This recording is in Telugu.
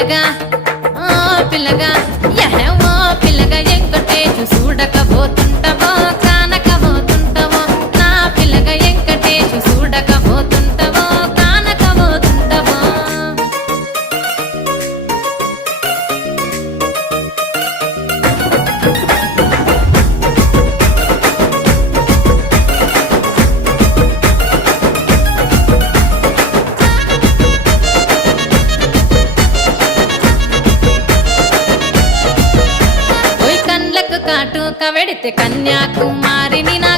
పిల్లగా ఓ పిల్లగా యహో పిల్లగా ఎంకటేశు చూడకపోతుంటవో కానకపోతుంటవో నా పిల్లగా ఎంకటేశు చూడకపోతుంటవో కానకపోతుంటవో ఓయ్ కండ్లకు కాటు కవెడితే కన్యాకుమారిని నా